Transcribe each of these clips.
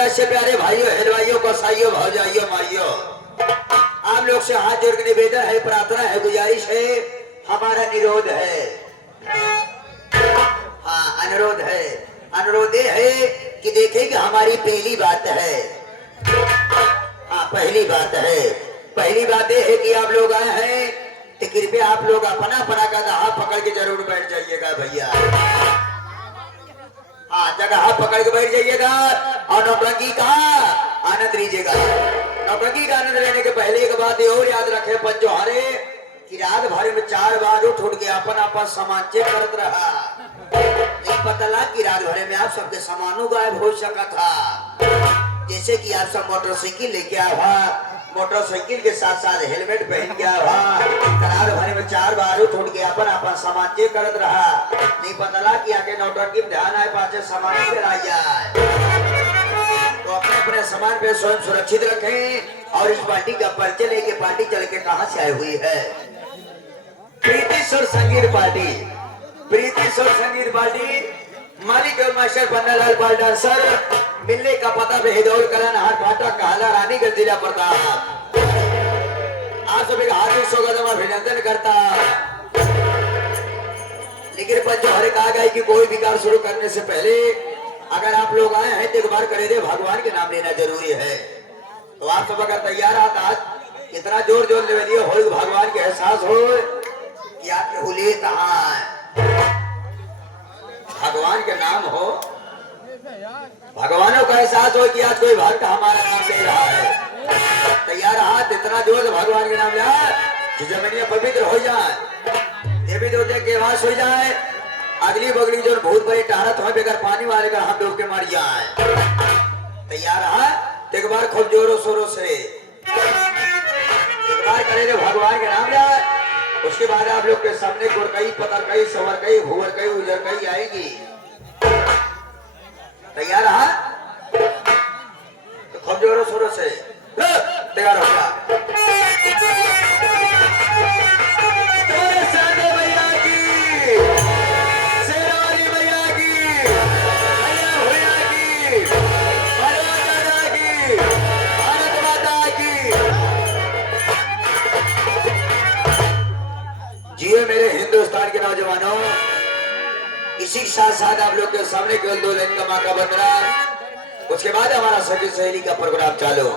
मेरा से प्यारे भाइयों हलवाइयों कसाइयों भौजाइयों माइयों, आप लोग से हाथ जोड़ के निवेदन है, प्रार्थना है, गुजारिश है, हमारा निरोध है, हाँ अनुरोध है। अनुरोध ये है कि देखें कि हमारी पहली बात है, हाँ पहली बात है। पहली बात ये है कि आप लोग आए हैं तो कृपया आप लोग अपना अपना का हाथ पकड़ के जरूर बैठ जाइएगा भैया। हाँ जगह पकड़ के बैठ जाइएगा और नौटंकी का आनंद लीजिएगा। नौटंकी का आनंद लेने के पहले एक बात और याद रखे पंचोहारे कि रात भर में 4 बार उठ के अपन अपन सामान चेक करत रहा। नहीं पता लगा कि रात भर में आप सबके सामानों गायब हो सका था। जैसे कि आप सब मोटरसाइकिल लेके आवा, मोटरसाइकिल के साथ साथ हेलमेट पहन के आवा, रात भर में 4 बार उठ के अपन अपन सामान चेक करत रहा। नहीं पता लगा कि आगे नौटंकी में ध्यान आए पाछे सामान गिरा जाए। तो अपने अपने सामान पे स्वयं सुरक्षित रखें। और इस पार्टी का परिचय लेके पार्टी चल के कहां से आई हुई है? प्रीतिश्वर संगीत पार्टी, प्रीतिश्वर संगीत पार्टी, मालिक और मास्टर पन्नालाल पाल डांसर, मिलने का पता बेहदौर कलन हाट भाटा कहला रानीगंज जिला प्रताप। आप सभी का हार्दिक स्वागत और अभिनंदन करता। लेकिन पंचोहारे कहा गया कि कोई भी कार्य शुरू करने से पहले अगर आप लोग आए हैं तो एक बार करे दे भगवान के नाम लेना जरूरी है। तो आप सब अगर तैयार आज इतना जोर जोर ले लिए हो भगवान के एहसास हो कि आपके हुलिये कहाँ है, भगवान के नाम हो, भगवानों का एहसास हो कि आज कोई भक्त हमारा नाम ले रहा है। तैयार हाथ इतना जोर से भगवान के नाम लिया कि जमीनियां पवित्र हो जाए, देवी देवता के वास हो जाए, अगली बगली जो बहुत बड़ी टहरत हो बगैर पानी वाले का हम डूब के मर जाए। तैयार हाथ एक बार खूब जोरों शोरों से एक बार करेंगे भगवान के नाम लिया। उसके बाद आप लोग के सामने गुड़कई, पतरकई, सवरकई, भुवरकई, उजरकई आएगी। तैयार रहा तो खूब जोरों शोरों से तैयार हो गया। भैया की, शेरावाली भैया की, भैया भैया की, दादा की, भारत माता की। जियो मेरे हिंदुस्तान के नौजवानों, इसी के साथ साथ आप लोग के सामने केवल 2 लाइन का माँ का बंदना, उसके बाद हमारा सखी सहेली का प्रोग्राम चालू।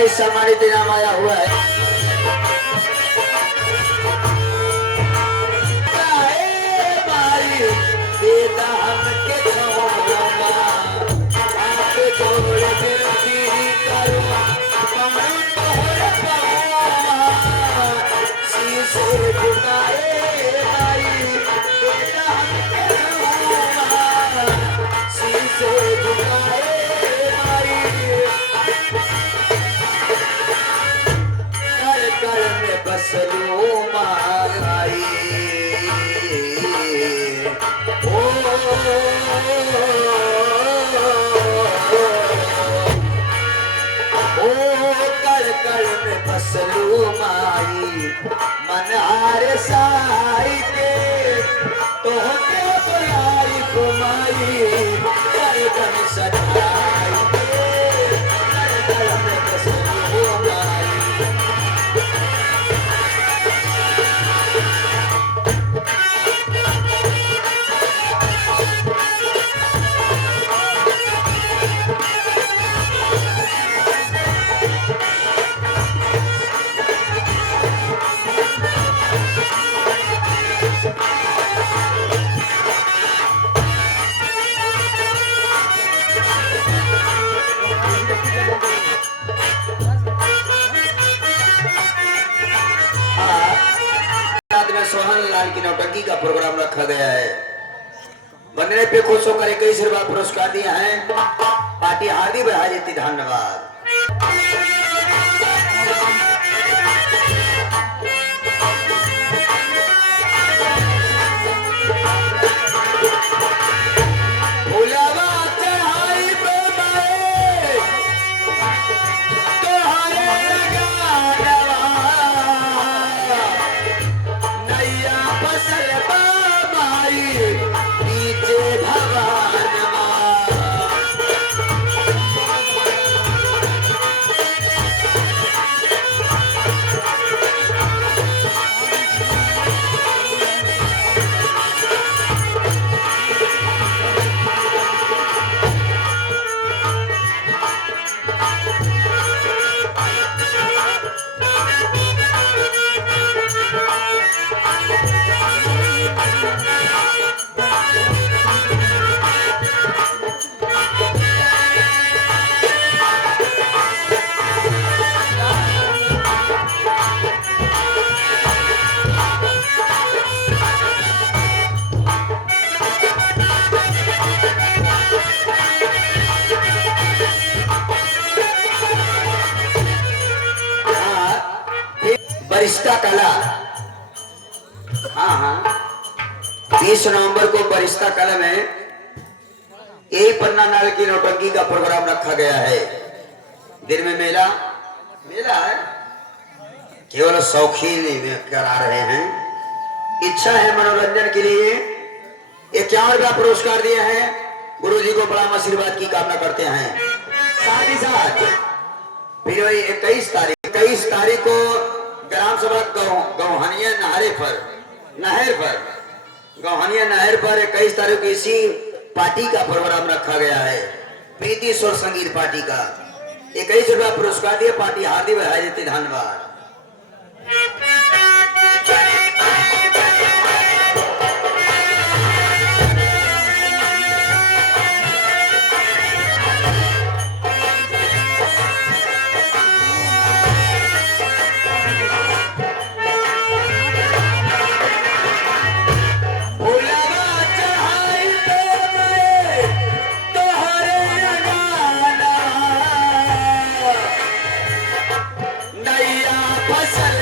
इस सम्मानित इनाम आया हुआ है। मनहार साई के तो के बुलाई घुमाई करगन सजाई के करगन में बसलू माई। सोहन लाल की नौटंकी का प्रोग्राम रखा गया है। बनने पे खुश होकर 21 रुपया पुरस्कार दिया है। पार्टी हार्दिक बधाई देती, धन्यवाद। बरिस्ता कला, हाँ 20 नवंबर को बरिस्ता कला में यही पन्ना नाल की नौटंकी का प्रोग्राम रखा गया है। दिन में मेला है, केवल शौकीन करा रहे हैं। इच्छा है मनोरंजन के लिए 51 रुपया पुरस्कार दिए हैं। गुरु जी को बड़ा आशीर्वाद की कामना करते हैं। साथ ही साथ फिर वही 21 तारीख को ग्राम सभा गौहनिया नहर पर 21 तारीख को इसी पार्टी का प्रोग्राम रखा गया है। प्रीति स्वर संगीत पार्टी का 21 रुपया पुरस्कार दिए। पार्टी हार्दिक बधाई देती, धन्यवाद। फसल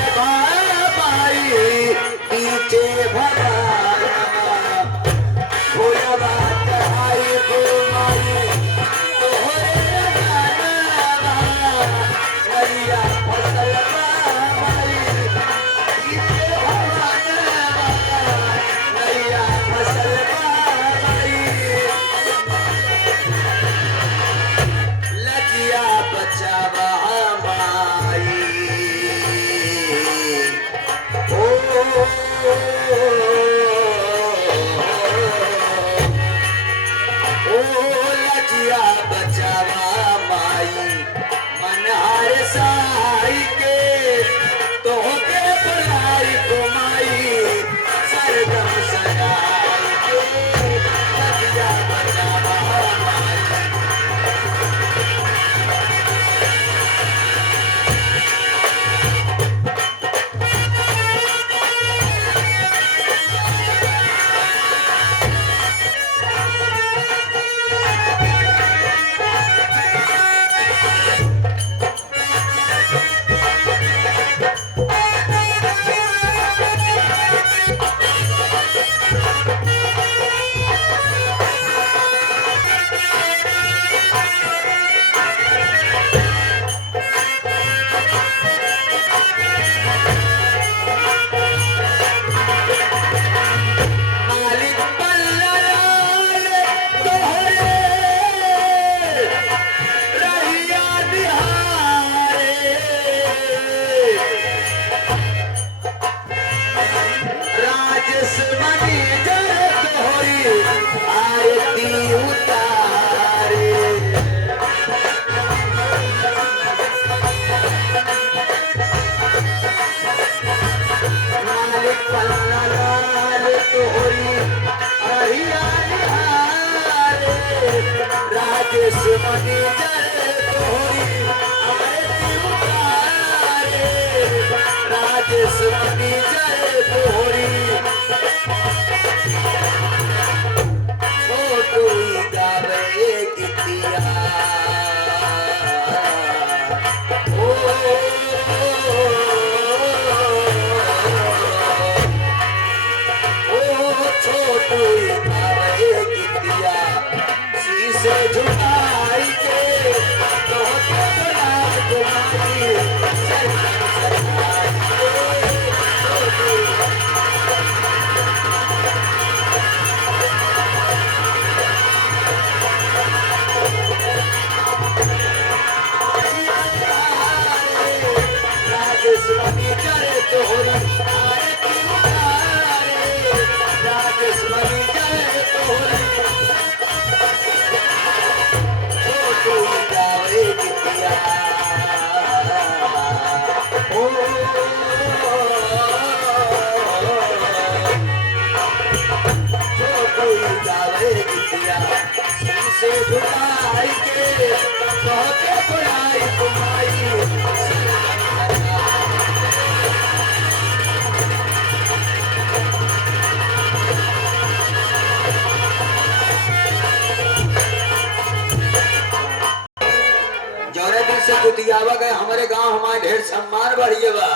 से कुतियावा गए हमारे गांव हमारे ढेर सम्मान बढ़िए बा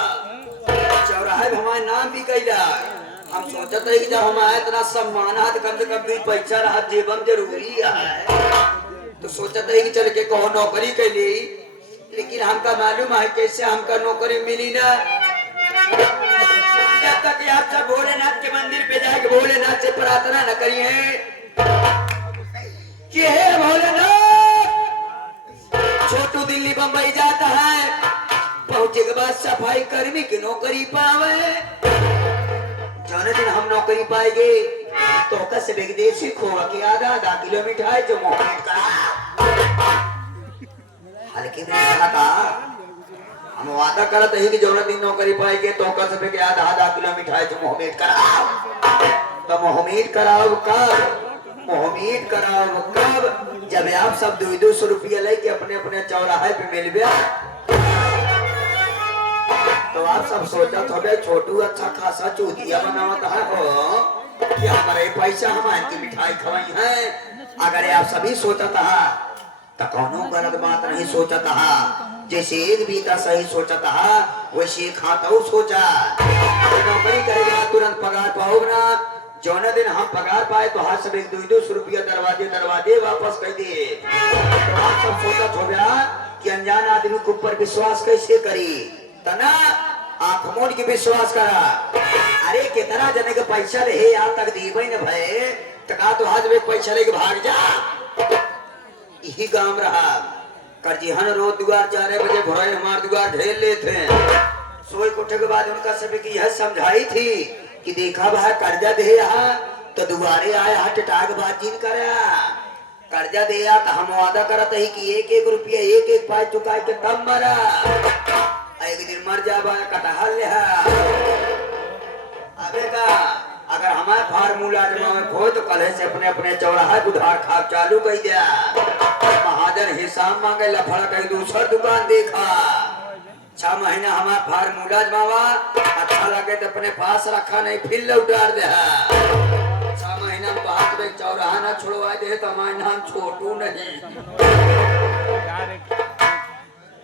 चौराहे पे हमारे नाम भी कैला हम सोचते है कि जब हमारे इतना सम्मान है तो कम से कम 2 पैसा रहा जीवन जरूरी है तो सोचते है कि चल के कहो नौकरी के लिए लेकिन हमका मालूम है कैसे हमका नौकरी मिली ना जब तक आप सब भोलेनाथ के मंदिर पे जाके भोलेनाथ से प्रार्थना न करिए कि हे भोलेनाथ छोटू दिल्ली बंबई जाता है पहुंचे के बाद सफाई कर्मी की नौकरी पावे जाने दिन हम नौकरी पाएंगे तो कस विदेशी खोआ के आधा किलो मिठाई जो मोहम्मद का हल्के में था हम वादा करते हैं कि जो दिन नौकरी पाएंगे तो कस के आधा किलो मिठाई जो मोहम्मद कराओ तो मोहम्मद कराओ कब जब आप सब 200 रुपया लेके अपने अपने चौराहे पे मिल गया तो आप सब सोचा थोड़े छोटू अच्छा खासा चूतिया बनावत है हो कि हमारे पैसा हमारे की मिठाई खवाई है अगर आप सभी सोचता है तो कौनो गलत बात नहीं सोचता है जैसे एक बीता सही सोचता है वैसे खाता सोचा नौकरी करेगा तुरंत पगार पाओ ना जौना दिन हम पगार पाए तो हाथ सब 200 रुपया दरवाजे वापस कर दिए तो आप सब सोचा हो गया कि अनजान आदमी के ऊपर विश्वास कैसे करी तना आंख मोड़ के विश्वास करा अरे कितना जने के पैसा रहे आज तक दीबे न भय टका तो हाथ में पैसा लेके भाग जा यही काम रहा करजीहन रोज दुआर 4 बजे भोरे हमार दुआर ढेर लेते सोई कोठे के बाद उनका सब की यह समझाई थी कि देखा भाई कर्जा दे तो दुआरे आए टटाक बातचीत करा कर्जा दे तो हम वादा करते ही कि 1-1 रुपया 1-1 पाई चुकाए के तब मरा एक दिन मर जाबा कटहल ले अबे का अगर हमारे फार्मूला में खो तो कल से अपने अपने चौराहा उधार खाप चालू कर दिया महाजन हिसाब मांगे लफड़ा कहीं दूसर दुकान देखा 6 महीना हमारा फार्मूला जमावा अच्छा लगे तो अपने पास रखा नहीं फिर लौटा दे 6 महीना बाद में चौराहा ना छोड़वा दे तो हमारा नाम छोटू नहीं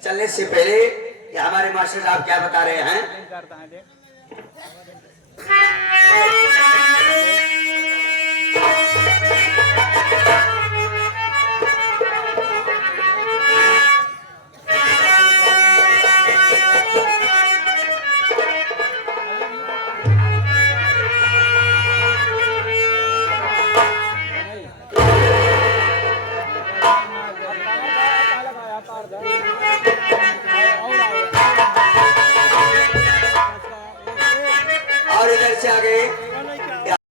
चलने से पहले ये हमारे मास्टर साहब क्या बता रहे हैं